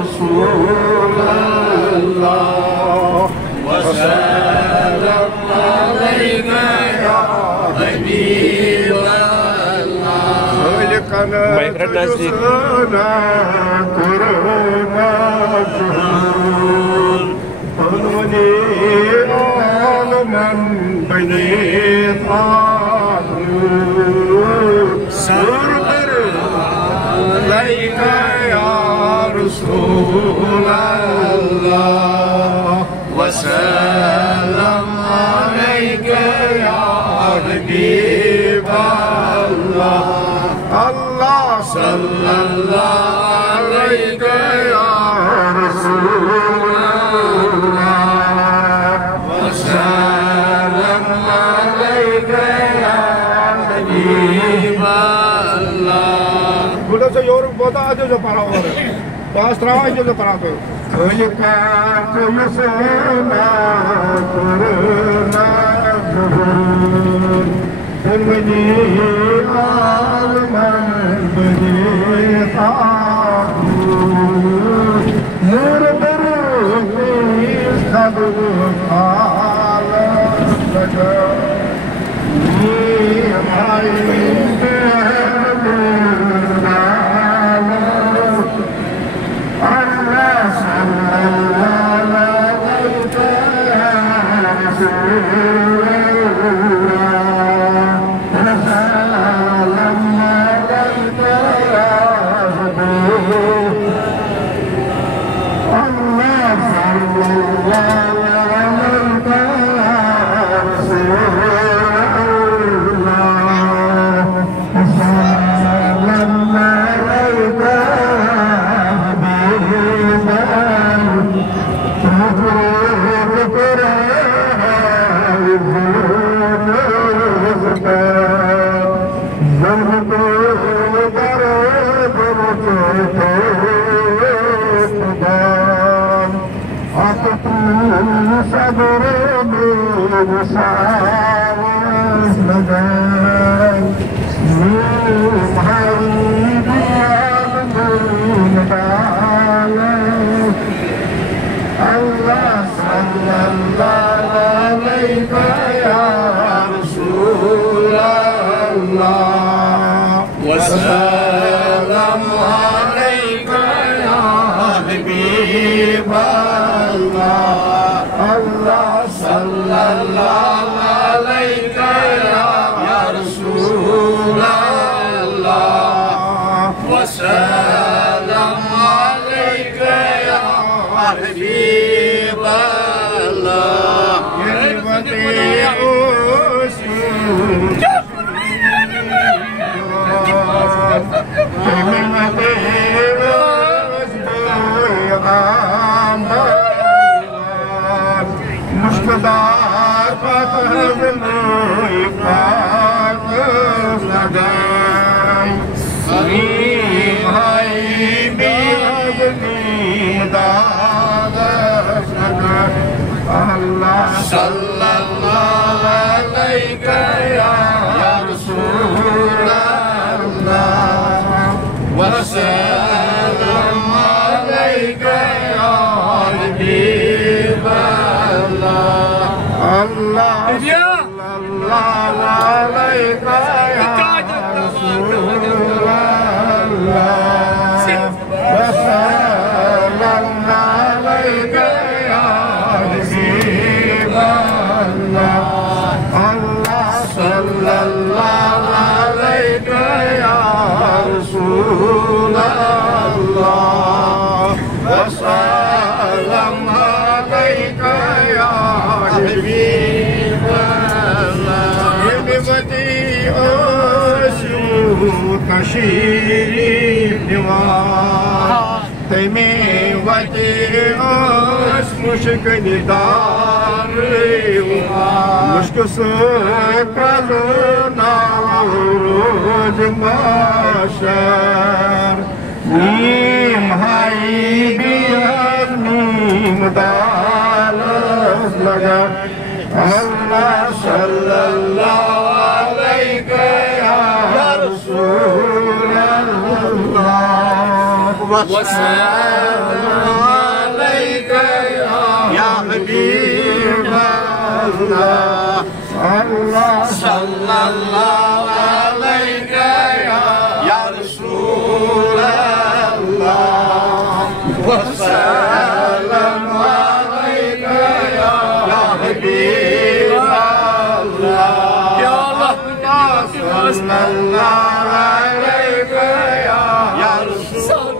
رسول الله وسلام عليك يا حبيب الله خلقنا تجسنا كرما شهور قلوني عالما بني طاهر سربر عليك يا رسول الله وسلام عليك يا حبيب الله الله صلى الله عليك يا رسول الله وسلام عليك يا حبيب الله. Bulan saya orang bodoh aja je parah orang. Pas terawih je parah tu. Kelikat kemesona corona dan bani alman bani tahur murabbi sabu alam saja ni hai وسلام عليك يا حبيب الله الله صلى الله عليك يا رسول الله وسلام عليك يا حبيب الله يا مشتدار فتح بالإقاط لدي صريح هاي بيدني دادش لدي الله صلى الله عليك يا رسول الله وسلام عليك يا حبيب الله الله صلى الله عليك يا رسول الله وسلام عليك يا حبيب الله الله صلى الله عليك يا رسول الله وسلام عليك يا حبيب الله بمدي أسوك شريف نوار تيمي ودي أسمشك ندار مشك سكرنا ورود ماشر نيم هاي بيار نيم دالس لغا الله صلى الله عليك يا رسول الله وسلام Allah Allah sallallahu aleyke ya Resulallah ve selam aleyke ya Habiballah ya Allah sallallahu aleyke ya Resulallah